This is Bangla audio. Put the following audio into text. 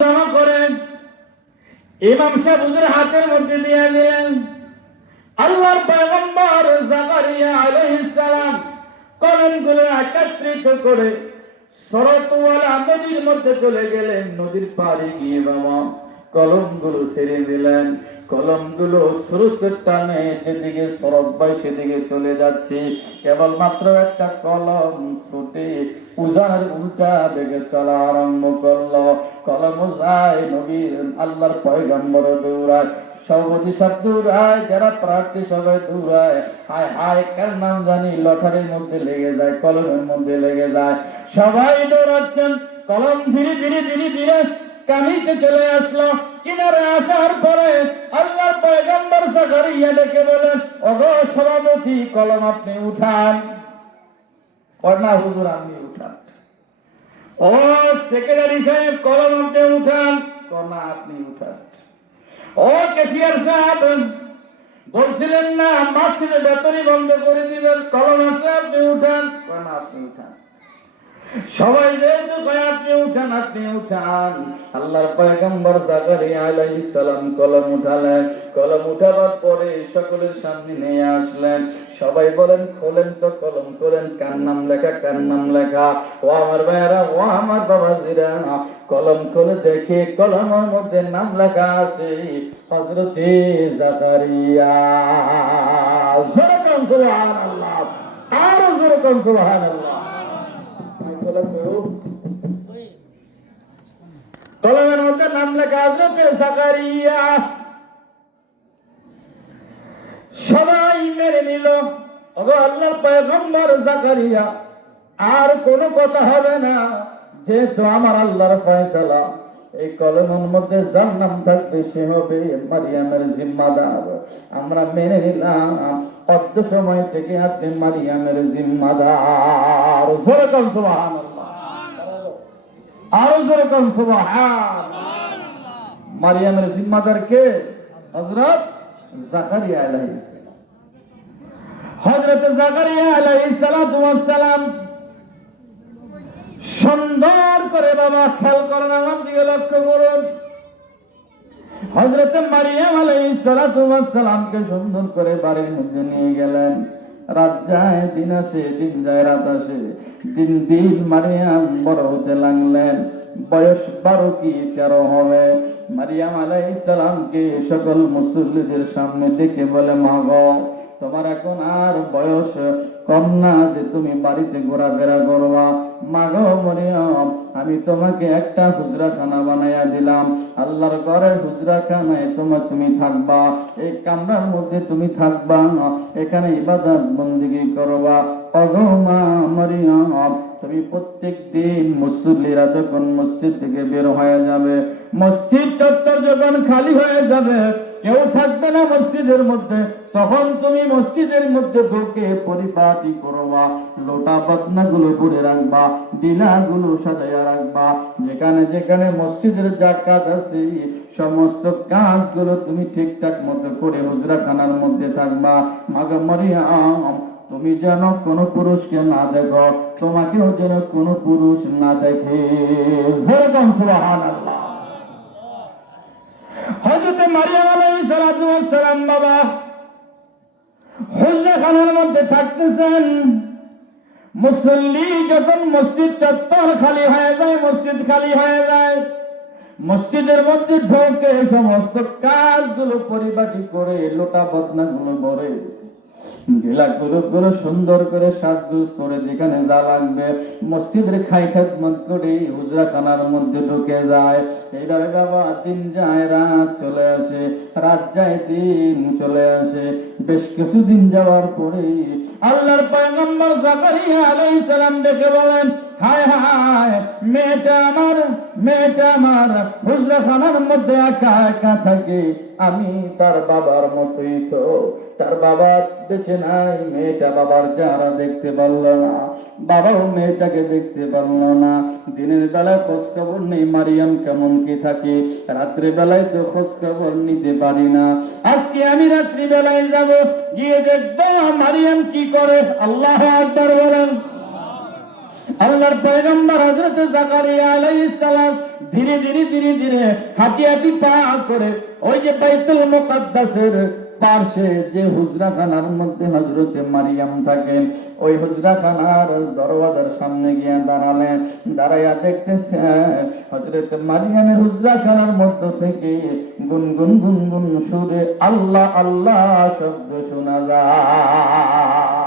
জমা করেন ইমাম সাহেব হুজুরের হাতের মধ্যে দিয়ে দিলেন। আল্লাহর পয়গম্বর জাকারিয়া আলাইহিস সালাম কলমগুলো একত্রিত করে সরতওয়ালা নদীর মধ্যে চলে গেলেন। নদীর পাড়ে গিয়ে বাবা কলমগুলো ছেড়ে দিলেন। কলমগুলো স্রোতের টানে যেদিকে সরব বাই সেদিকে চলে যাচ্ছে। কেবলমাত্র একটা কলম স্রোতে উজার উল্টা বেগে চলা আরম্ভ করলো। কলম যায় নবীর আল্লাহর পয়গম্বর দৌড়ায়, সভাপতি সব দৌড়ায়, যারা প্রার্থী সবাই দৌড়ায়। হায় হায় কার নাম জানি লটারির মধ্যে লেগে যায়, কলমের মধ্যে লেগে যায়। সবাই দৌড়াচ্ছেন, কলম ধীরে ধীরে ধীরে ধীরে কানিতে চলে আসলো। কিনারে আসার পরে আল্লাহর পয়গম্বর জাকারিয়া ডেকে বলেন, ওগো সভাপতি কলম আপনি উঠান। না হুজুর আপনি উঠান। ও সেক্রেটারি সাহেব কলম আপনি উঠান। না আপনি উঠান। ও ক্যাশিয়ার সাহেব বলছিলেন না মাসির বেতনই বন্ধ করে দিবেন, কলম আছে আপনি উঠান। না আপনি উঠান। সবাই যেহেতু কয় আপনি উঠান আপনি উঠান, আল্লাহর পয়গম্বর জাকারিয়া আলাইহিস সালাম কলম উঠালেন। কলম উঠাবার পরে সকলের সামনে নিয়ে আসলেন। সবাই বলেন খোলেন তো কলম, খোলেন কার নাম লেখা, কার নাম লেখা। ও আমার ভাইয়েরা, ও আমার বাবাজিরা, কলম খুলে দেখে কলমের মধ্যে নাম লেখা আছে হযরতে জাকারিয়া। যেরকম সুবহানাল্লাহ, আরো যেরকম সুবহানাল্লাহ। কলমের মধ্যে নাম লেখা হযরতে জাকারিয়া। সবাই মেনে নিল, ওগো আল্লাহর পয়গম্বর জাকারিয়া আর কোনো কথা হবে না, যেহেতু আমার আল্লাহর ফয়সালা এই কলমের মধ্যে যার নাম থাকবে সে হবে মারিয়ামের জিম্মাদার। আমরা মেনে নিলাম, অর্ধ সময় থেকে আপনি মারিয়ামের জিম্মাদার। যেরকম সুবহানাল্লাহ, আরো যেরকম সুবহানাল্লাহ। মারিয়ামের জিম্মাদার কে? হযরত জাকারিয়া আলাইহিস সালাম। হযরত জাকারিয়া আলাইহিস সালাম সুন্দর করে বাবা খেয়াল করেন, আমার দিকে লক্ষ্য করুন। হযরত মারিয়াম আলাইহিস সালামকে সুন্দর করে বাড়ির মধ্যে নিয়ে গেলেন। রাত যায় দিন আসে, দিন যায় রাত আসে, দিন দিন মারিয়াম বড় হতে লাগলেন। বয়স 12 কি 13 হবে। মারিয়াম আলাইহিস সালামকে সকল মুসল্লিদের সামনে ডেকে বলে, মা গো তোমার এখন আর বয়স কম না যে তুমি বাড়িতে ঘোরাফেরা করবা। মা গো মারিয়াম, আমি তোমাকে একটা হুজরাখানা বানাইয়া দিলাম। আল্লাহর ঘরের হুজরাখানায় তুমি থাকবা, এই কামরার মধ্যে তুমি থাকবা, এখানে ইবাদত বন্দেগী করবা। ওগো মা মারিয়াম, তুমি প্রত্যেক দিন মুসল্লিরা যখন মসজিদ থেকে বের হয়ে যাবে, মসজিদ চত্বর যখন খালি হয়ে যাবে, কেউ থাকবে না মসজিদের মধ্যে, তখন তুমি মসজিদের মধ্যে ঢুকে পরিপাটি করবা, লোটা বদনা গুলো ভরে রাখবা, ডিলা গুলো সাজাইয়া রাখবা। যেখানে যেখানে মসজিদের যা কাজ আছে সমস্ত কাজগুলো তুমি ঠিকঠাক মতো করে হুজরাখানার মধ্যে থাকবা। মাগো মারিয়াম, তুমি যেন কোনো পুরুষকে না দেখো, তোমাকেও যেন কোনো পুরুষ না দেখে। যেরকম সুবহানাল্লাহ। হযরত মারিয়াম আলাইহিস সালাম বাবা হুজরাখানার মধ্যে থাকতেছেন। মুসল্লি যখন মসজিদ চত্বর খালি হয়ে যায়, মসজিদ খালি হয়ে যায়, মসজিদের মধ্যে ঢোকে সমস্ত কাজগুলো পরিপাটি করে লোটা বদনা গুলো ভরে ঢিলা গুলো সুন্দর করে সাজগুজ করে যেখানে যা লাগবে মসজিদের খাই খেদমত করে হুজরাখানার মধ্যে ঢুকে যায়। এইভাবে বাবা দিন যায় রাত চলে আসে, রাত যায় দিন চলে আসে। বেশ কিছুদিন যাওয়ার পরে আল্লাহর পয়গম্বর জাকারিয়া আলাইহিস সালাম ডেকে বলেন, হায় হায় মেয়েটা আমার হুজরাখানার মধ্যে একা একা থাকে, আমি তার বাবার মতোই তো। তার বাবা বেঁচে নাই, মেয়েটা বাবার চেহারা দেখতে পারল না, বাবাও মেয়েটাকে দেখতে পারল না। দিনের বেলায় খোঁজ খবর নেই মারিয়াম কেমন কি থাকে, রাত্রে বেলায় তো খোঁজ খবর নিতে পারি না। আজকে আমি রাত্রি বেলায় যাব, গিয়ে দেখবো মারিয়াম কি করে। আল্লাহু আকবার বলেন। আল্লাহর পয়গম্বর হযরত জাকারিয়া আলাইহিস সালাম ধীরে ধীরে ধীরে ধীরে হাঁটি হাঁটি পা করে ওই যে বাইতুল মুকাদ্দাসের পাশে যে হুজরাখানার মধ্যে হযরত মারিয়াম থাকেন, ওই হুজরাখানার দরওয়াজার সামনে গিয়ে দাঁড়ালেন। দাঁড়াইয়া দেখতেছে হযরত মারিয়ামের হুজরাখানার মধ্য থেকে গুনগুন গুনগুন সুরে আল্লাহ আল্লাহ শব্দ শোনা যায়।